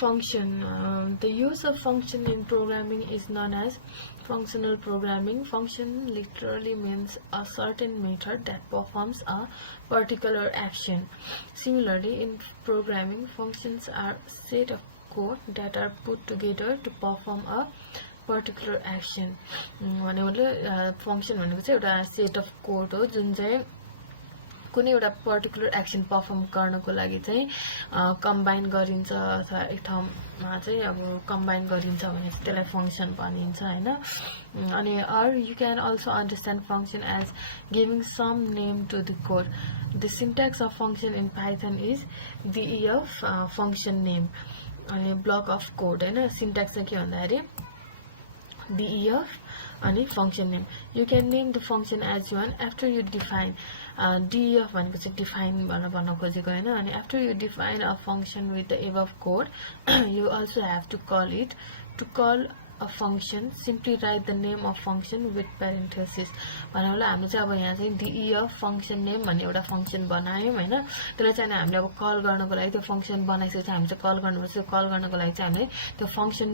function. The use of function in programming is known as functional programming. Function literally means a certain method that performs a particular action. Similarly, in programming, functions are set of code that are put together to perform a particular action. Function भनेको चाहिँ एउटा set of code हो जुन चाहिँ कुनै एउटा particular action perform गर्नको लागि चाहिँ कम्बाइन गरिन्छ अथवा एक ठाउँमा चाहिँ अब कम्बाइन गरिन्छ भने त्यसलाई फंक्शन भनिन्छ हैन अनि or you can also understand function as giving some name to the code. The syntax of function in Python is def function name अनि block of code हैन syntax चाहिँ के भन्दाखेरि def अनि function name. You can name the function as you want after you define def भनेको चाहिँ define भन्न खोजेको हैन अनि after you define a function with the above code you also have to call it. To call a function simply write the name of function with parenthesis. भनेको हामीले चाहिँ अब यहाँ चाहिँ def function name भन्ने एउटा फंक्शन बनायौं हैन त्यसलाई चाहिँ हामीले अब कल गर्नको लागि त्यो फंक्शन बनाइसकेपछि हामी चाहिँ कल गर्नुपर्छ कल गर्नको लागि चाहिँ हामीले त्यो फंक्शन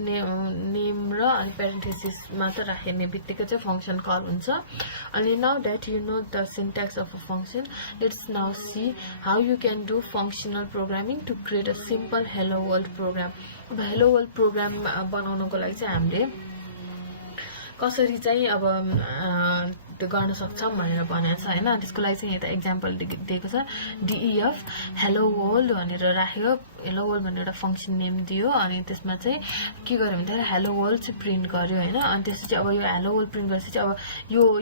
नेम र अनि parenthesis मा चाहिँ राख्ने बित्तिकै चाहिँ फंक्शन कल हुन्छ अनि now that you know the syntax of a function, let's now see how you can do functional programming to create a simple hello world program. अब hello world program बनाउनको लागि चाहिँ हामीले कसरी चाहिँ अब त्यो गर्न सक्छौं भनेर भनेको छ हैन त्यसको लागि चाहिँ यहाँ एक्जाम्पल दिएको छ def hello world भनेर राख्यो hello world भनेर एउटा फंक्शन नेम दियो अनि त्यसमा चाहिँ के गर्यो भने hello world चाहिँ प्रिन्ट गर्यो हैन अनि त्यसपछि अब यो hello world प्रिन्ट गरेपछि अब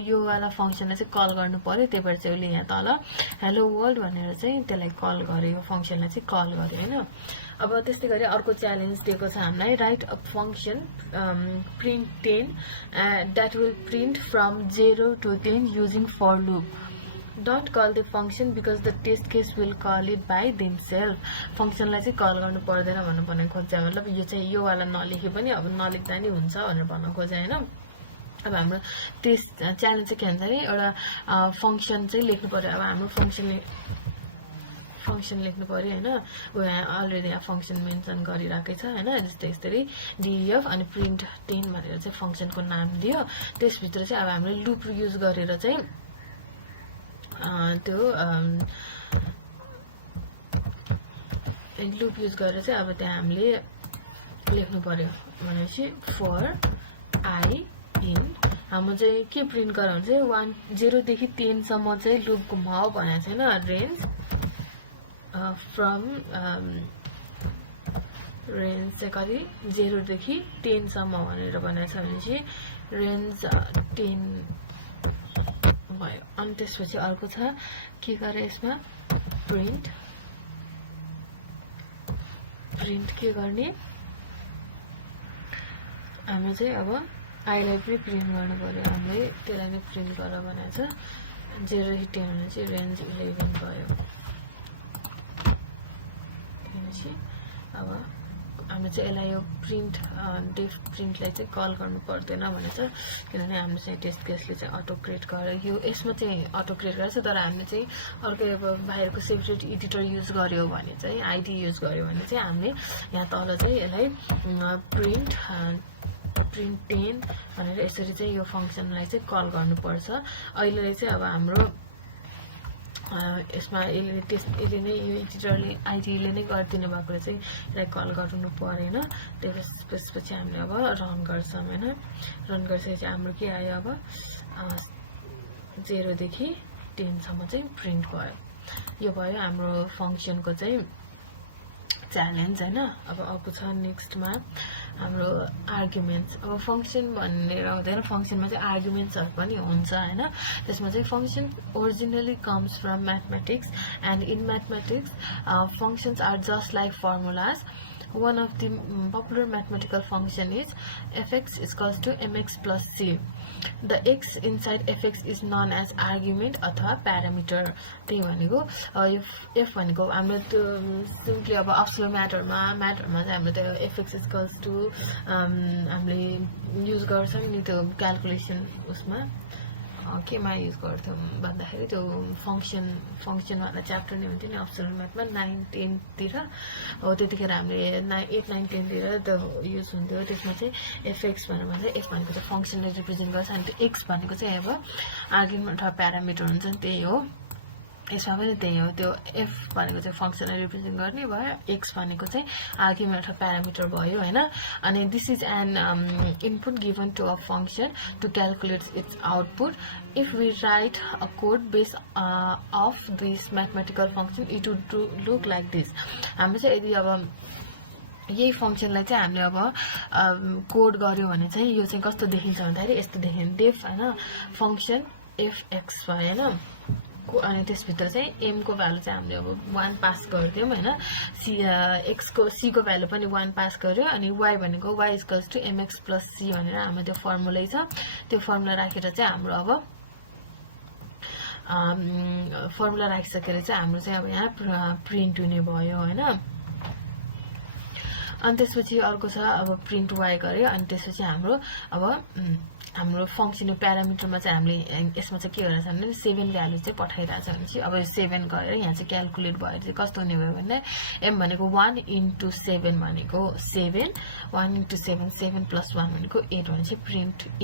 यो वाला फंक्शनलाई चाहिँ कल गर्नु पर्यो त्यही भएर चाहिँ उसले यहाँ तल hello world भनेर चाहिँ त्यसलाई कल गर्यो यो फंक्शनलाई चाहिँ कल गर्यो हैन अब त्यस्तै गरी अर्को च्यालेन्ज दिएको छ हामीलाई right a function print 10 that will print from 0 to 10 using for loop. Don't call the function because the test case will call it by themselves. Function लाई चाहिँ कल गर्नु पर्दैन भन्नु पर्ने खोज्छ मतलब यो चाहिँ यो वाला नलेखे पनि अब नलेख्दा नि हुन्छ भनेर भन्न खोजे हैन अब हाम्रो टेस्ट च्यालेन्ज चाहिँ के भन्छ नि एउटा फंक्शन चाहिँ लेख्नु पर्यो अब हाम्रो फंक्शन लेख्नु पर्यो हैन अलरेडी यहाँ फंक्शन मेन्सन गरिराकै छ हैन जस्तै यसरी def अनि print 10 भनेर चाहिँ फंक्शनको नाम दियो त्यसभित्र चाहिँ अब हामीले लूप युज गरेर चाहिँ त्यो लूप युज गरेर चाहिँ अब त्यहाँ हामीले लेख्नु पर्यो भनेपछि for I in हाम्रो चाहिँ के प्रिन्ट गराउँ चाहिँ 0 देखि 10 सम्म चाहिँ लूप घुमाऊ भनेको छैन रेन्ज from रेन्ज चाहिँ कति 0 देखि 10 सम्म भनेर भनेको छ भने चाहिँ रेन्ज 10 भयो अनि त्यसपछि अर्को छ के गरे यसमा प्रिन्ट के गर्ने हामी चाहिँ अब I लाई पनि प्रिन्ट गर्नु पर्यो हामीले त्यसलाई नै प्रिन्ट गर भनेको छ 0 देखि 10 भने चाहिँ रेन्ज 11 भयो अब हामी चाहिँ यसलाई यो प्रिन्ट डेफ प्रिन्टलाई चाहिँ कल गर्नु पर्दैन भनेछ किनभने हामीले चाहिँ टेस्ट केसले चाहिँ अटो क्रिएट गर्यो यो यसमा चाहिँ अटो क्रिएट गर्छ तर हामीले चाहिँ अर्को अब बाहिरको सेपरेट एडिटर युज गर्यो भने चाहिँ आईडी युज गर्यो भने चाहिँ हामीले यहाँ तल चाहिँ यसलाई प्रिन्ट 10 भनेर यसरी चाहिँ यो फंक्शनलाई चाहिँ कल गर्नुपर्छ अहिले चाहिँ अब हाम्रो यसमा यसले नै यो एडिटरले आईडीले नै गर्दिने भएकोले चाहिँ यसलाई कल गर्नु परेन त्यसपछि हामीले अब रन गर्छौं हैन रन गरेपछि हाम्रो के आयो अब 0 देखि 10 सम्म चाहिँ प्रिन्ट भयो यो भयो हाम्रो फंक्शनको चाहिँ च्यालेन्ज हैन अब अर्को छ नेक्स्टमा हाम्रो आर्गुमेन्ट्स अब फंक्शन भनेर हुँदैन फंक्शनमा चाहिँ आर्गुमेन्ट्सहरु पनि हुन्छ हैन त्यसमा चाहिँ function originally comes from mathematics and in mathematics functions are just like formulas. One of the popular mathematical function is fx is equals to mx plus c. The x inside fx is known as argument अथवा parameter. त्यही भनेको f भनेको हाम्रो त्यो simply अब absolute म्याटरमा चाहिँ हामीले त्यो fx is equals to हामीले युज गर्छौं नि त्यो क्याल्कुलेसन उसमा केमा युज गर्थ्यौँ भन्दाखेरि त्यो फङ्सनवाला च्याप्टर नै हुन्थ्यो नि अप्सनल म्याथमा 9, 10 तिर हो त्यतिखेर हामीले 8, 9, 10 तिर त्यो युज हुन्थ्यो त्यसमा चाहिँ एफएक्स भनेर भन्छ एफ भनेको चाहिँ फङ्सनले रिप्रेजेन्ट गर्छ अनि त्यो एक्स भनेको चाहिँ अब आर्गुमेन्ट अथवा प्यारामिटर हुन्छ नि त्यही हो यसमा पनि त्यही हो त्यो एफ भनेको चाहिँ फङ्सनलाई रिप्रेजेन्ट गर्ने भयो एक्स भनेको चाहिँ आर्गुमेन्ट अथवा प्यारामिटर भयो होइन अनि this is an input given to a function to calculate its output if we write a code base of this mathematical function it would look like this हाम्रो चाहिँ यदि अब यही फङ्सनलाई चाहिँ हामीले अब कोड गर्यो भने चाहिँ यो चाहिँ कस्तो देखिन्छ भन्दाखेरि यस्तो देखिन्छ डेफ होइन फङ्सन एफ एक्स भयो होइन अनि त्यसभित्र चाहिँ एमको भ्यालु चाहिँ हामीले अब 1 पास गरिदियौँ होइन एक्सको सीको भ्यालु पनि 1 पास गर्यो अनि वाइ भनेको Y equals to MX plus C भनेर हाम्रो त्यो फर्मुलै छ त्यो फर्मुला राखेर चाहिँ हाम्रो अब फर्मुला राखिसकेर चाहिँ हाम्रो चाहिँ अब यहाँ प्रिन्ट हुने भयो होइन अनि त्यसपछि अर्को छ अब प्रिन्ट वाइ गर्यो अनि त्यसपछि हाम्रो अब हाम्रो फङ्सनल प्यारामिटरमा चाहिँ हामीले यसमा चाहिँ के गरिरहेछ भने 7 भ्यालु चाहिँ पठाइरहेछ भने चाहिँ अब 7 गरेर यहाँ चाहिँ क्यालकुलेट भएर चाहिँ कस्तो हुने भयो भने एम भनेको 1 into 7 भनेको 7 1 into 7 7 plus 1 भनेको 8 भनेपछि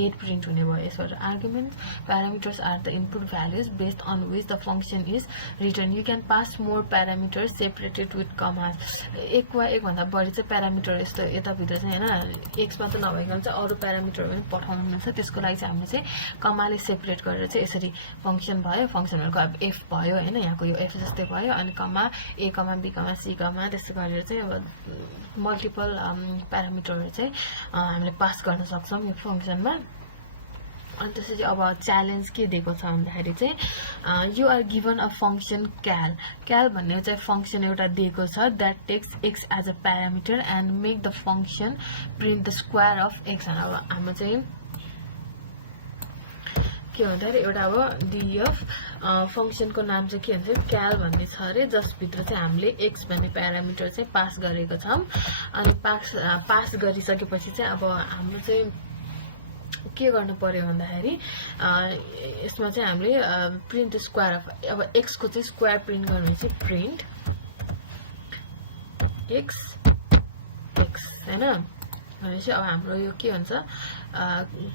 8 प्रिन्ट हुने भयो यसबाट argument parameters are the input values based on which the function is return you can pass more parameters separated with commas एक वा एकभन्दा बढी चाहिँ प्यारामिटर यस्तो यताभित्र चाहिँ होइन एक्समा त नभइकन चाहिँ अरू प्यारामिटर पनि पठाउनु मिल्छ त्यसको लागि चाहिँ हामीले चाहिँ कमाले सेपरेट गरेर चाहिँ यसरी फङ्सन भयो फङ्सनहरूको अब एफ भयो होइन यहाँको यो एफ जस्तै भयो अनि कमा ए कमा बी कमा सी कमा त्यस्तो गरेर चाहिँ अब मल्टिपल प्यारामिटरहरू चाहिँ हामीले पास गर्न सक्छौँ यो फङ्सनमा अनि त्यसपछि अब च्यालेन्ज के दिएको छ भन्दाखेरि चाहिँ you are given a function call भन्ने चाहिँ फङ्सन एउटा दिएको छ that takes X as a parameter and make the function print the square of X अब हाम्रो चाहिँ के भन्दाखेरि एउटा अब डिएफ फङ्सनको नाम चाहिँ के भन्छ क्याल भन्ने छ अरे जसभित्र चाहिँ हामीले एक्स भन्ने प्यारामिटर चाहिँ पास गरेको छौँ अनि पास गरिसकेपछि चाहिँ अब हाम्रो चाहिँ के गर्नु पर्यो भन्दाखेरि यसमा चाहिँ हामीले प्रिन्ट स्क्वायर अफ अब एक्सको चाहिँ स्क्वायर प्रिन्ट गर्नु भने चाहिँ प्रिन्ट एक्स होइन भनेपछि अब हाम्रो यो के भन्छ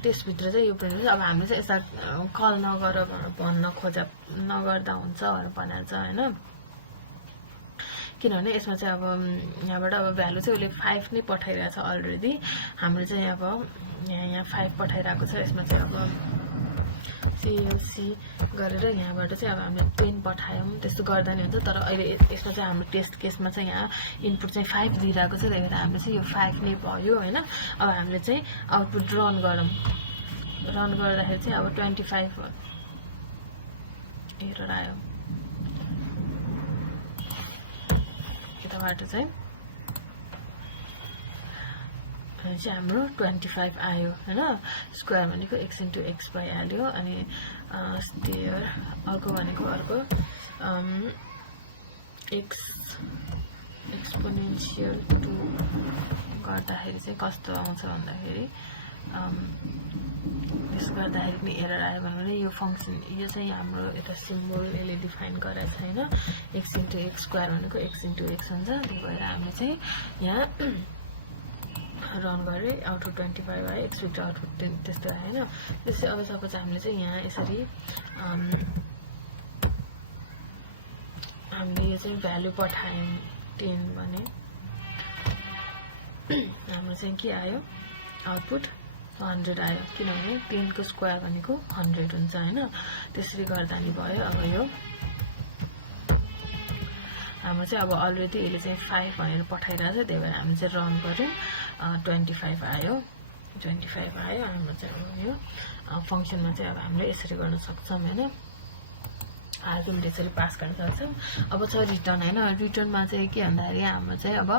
त्यसभित्र चाहिँ यो प्रिन्ट अब हामीले चाहिँ यस्ता कल नगर भन्न नगर्दा हुन्छ भनेर छ होइन किनभने यसमा चाहिँ अब यहाँबाट अब भ्यालु चाहिँ उसले 5 नै पठाइरहेछ अलरेडी हाम्रो चाहिँ अब यहाँ 5 पठाइरहेको छ यसमा चाहिँ अब सिएलसी गरेर यहाँबाट चाहिँ अब हामीले 10 पठायौँ त्यस्तो गर्दा नि हुन्छ तर अहिले यसमा चाहिँ हाम्रो टेस्ट केसमा चाहिँ यहाँ इनपुट चाहिँ 5 दिइरहेको छ त्यही भएर हामीले चाहिँ यो 5 नै भयो होइन अब हामीले चाहिँ आउटपुट रन गरौँ रन गर्दाखेरि चाहिँ अब 25 एरर आयो यताबाट चाहिँ हाम्रो 25 आयो होइन स्क्वायर भनेको x into x भइहाल्यो अनि स्टेयर अर्को भनेको अर्को x एक्सपोनेन्शियल 2 गर्दाखेरि चाहिँ कस्तो आउँछ भन्दाखेरि यस गर्दाखेरि पनि एरर आयो भने यो फङ्सन यो चाहिँ हाम्रो एउटा सिम्बल यसले डिफाइन गरेको छैन x into x स्क्वायर भनेको x into x हुन्छ त्यही भएर हामीले चाहिँ यहाँ रन गरे आउटपुट 25 आयो एक्सपेक्ट आउटपुट त्यस्तो आयो होइन त्यसै अब सपोज हामीले चाहिँ यहाँ यसरी हामीले यो चाहिँ भ्यालु पठायौँ 10 भने हाम्रो चाहिँ के आयो आउटपुट 100 आयो किनभने 10 को स्क्वायर भनेको 100 हुन्छ होइन त्यसरी गर्दा नि भयो अब यो हाम्रो चाहिँ अब अलरेडी यसले चाहिँ 5 भनेर पठाइरहेछ त्यही भएर हामीले चाहिँ रन गऱ्यौँ 25 आयो हाम्रो चाहिँ अब यो फङ्सनमा चाहिँ अब हामीले यसरी गर्न सक्छौँ होइन आर्गुमेन्ट यसरी पास गर्न सक्छौँ अब छ रिटर्न होइन रिटर्नमा चाहिँ के भन्दाखेरि हाम्रो चाहिँ अब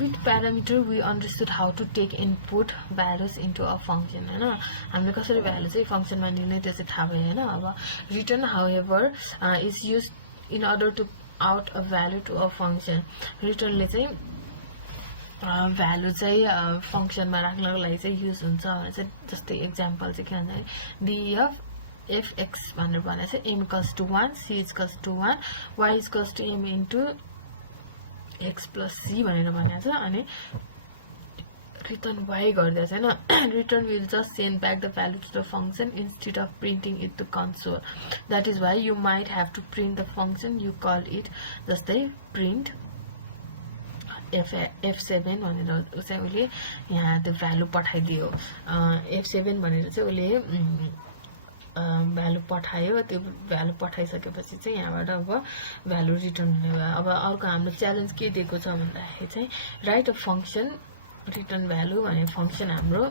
with parameter we understood how to take input values into a function होइन हामीले कसरी भ्यालु चाहिँ फङ्सनमा लिने त्यो चाहिँ थाहा भयो होइन अब return however is use in order to out a value to a function रिटर्नले चाहिँ भ्यालु चाहिँ फङ्सनमा राख्नको लागि चाहिँ युज हुन्छ भने चाहिँ जस्तै एक्जाम्पल चाहिँ के भन्दाखेरि डिएफ fx भनेर भने चाहिँ m equals to 1, c equals to 1, y equals to m into x plus c भनेर भनेको छ अनि return y गर्दा चाहिँ हैन return will just send back the value to the function instead of printing it to console. That is why you might have to print the function you call it, जस्तै print f7 भनेर चाहिँ उले यहाँ त्यो value पठाइदियो f7 भनेर चाहिँ उले भ्यालु पठायो त्यो भ्यालु पठाइसकेपछि चाहिँ यहाँबाट अब भ्यालु रिटर्न हुने भयो अब अर्को हाम्रो च्यालेन्ज के दिएको छ भन्दाखेरि चाहिँ right a function return value भन्ने फंक्शन हाम्रो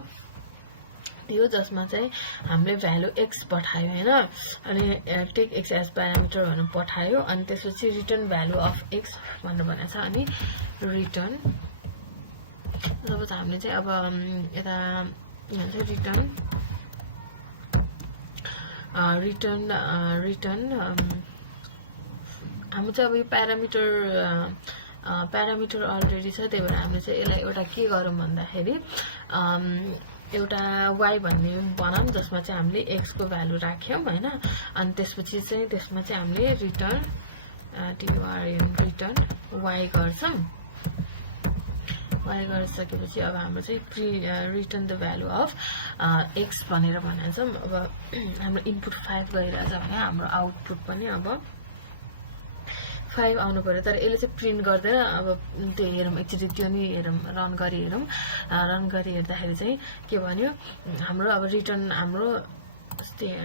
थियो जसमा चाहिँ हामीले भ्यालु x पठायो हैन अनि टेक x एज प्यारामिटर भनेर पठायो अनि त्यसपछि रिटर्न भ्यालु अफ x भनेर भनेको छ अनि रिटर्न जब हामीले चाहिँ अब यता चाहिँ रिटर्न हाम्रो चाहिँ अब यो प्यारामिटर अलरेडी छ त्यही भएर हामीले चाहिँ यसलाई एउटा के गरौँ भन्दाखेरि एउटा y भन्ने बनाऊँ जसमा चाहिँ हामीले x को भ्यालु राख्यौं हैन अनि त्यसपछि चाहिँ त्यसमा चाहिँ हामीले रिटर्न रिटर्न y गर्छौं y गरिसकेपछि अब हाम्रो चाहिँ return the value of x भनेर भनेको छौं अब हाम्रो इनपुट 5 गइरहेछ भने हाम्रो आउटपुट पनि अब 5 आउनु पर्यो तर यसले चाहिँ प्रिन्ट गर्दैन अब त्यो हेरौं एकचोटी त्यो नि हेरौं रन गरी हेर्दाखेरि चाहिँ के भन्यो हाम्रो अब रिटर्न हाम्रो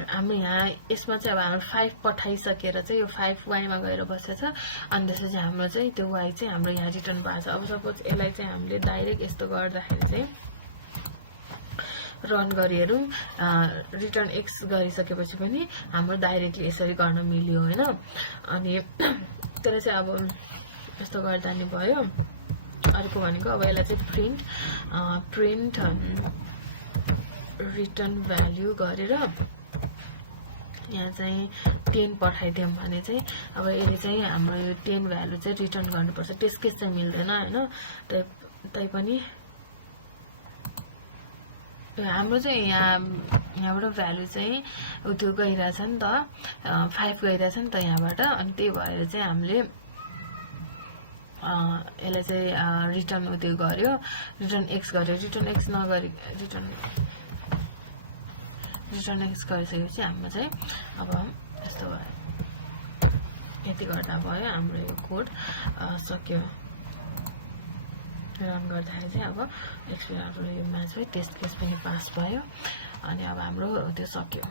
यहाँ यसमा चाहिँ अब हाम्रो 5 पठाइसकेर चाहिँ यो 5 y मा गएर बसेछ अनि त्यसपछि हाम्रो चाहिँ त्यो y चाहिँ हाम्रो यहाँ रिटर्न भएको छ अब सपोज यसलाई चाहिँ हामीले डाइरेक्ट यस्तो गर्दाखेरि चाहिँ रन गरी हेरौं रिटर्न x गरिसकेपछि पनि हाम्रो डाइरेक्टली यसरी गर्न मिल्यो हैन अनि तर चाहिँ अब यस्तो गर्दा नि भयो अर्को भनेको अब यसलाई चाहिँ प्रिन्ट रिटर्न भ्यालु गरेर यहाँ चाहिँ 10 पठाइदियौं भने चाहिँ अब यसले चाहिँ हाम्रो यो 10 भ्यालु चाहिँ रिटर्न गर्नुपर्छ टेस्ट केस चाहिँ मिल्दैन हैन तै पनि हाम्रो चाहिँ यहाँबाट भ्यालु चाहिँ उयो गइरहेछ नि त 5 गइरहेछ नि त यहाँबाट अनि त्यही भएर चाहिँ हामीले यसलाई चाहिँ रिटर्न उयो गर्यो रिटर्न x गर्यो रिटर्न x नगरी रिटर्न x गरिसकेपछि हाम्रो चाहिँ अब यस्तो भयो यति गर्दा भयो हाम्रो यो कोड सक्यो रन गर्दाखेरि चाहिँ अब एक्सपिरियन्समा चाहिँ टेस्ट केस पनि पास भयो अनि अब हाम्रो त्यो सक्यो